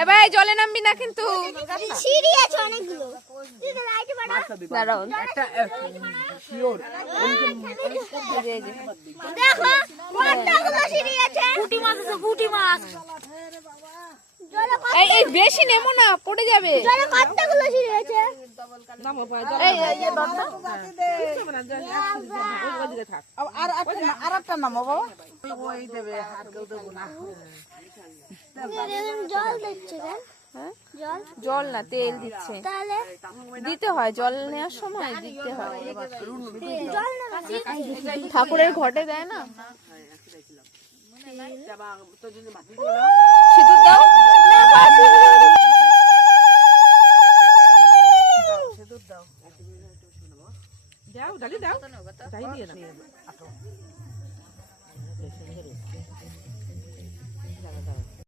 এ ভাই জলে নামবি না কিন্তু। সিঁড়ি আছে অনেকগুলো। দাঁড়াও দেখো কতগুলো সিঁড়ি আছে। পুঁটি মাছ আছে, পুঁটি মাছ। এই বেশি নেমো না, পড়ে যাবে। জলে কতগুলো সিঁড়ি আছে। আর একটা নামো বাবা। জল দিচ্ছে কেন? জল জল না, তেল দিচ্ছে। তাহলে দিতে হয়, জল নেওয়ার সময় দিতে হয়। জল না ঠাকুরের ঘটে দেয় না।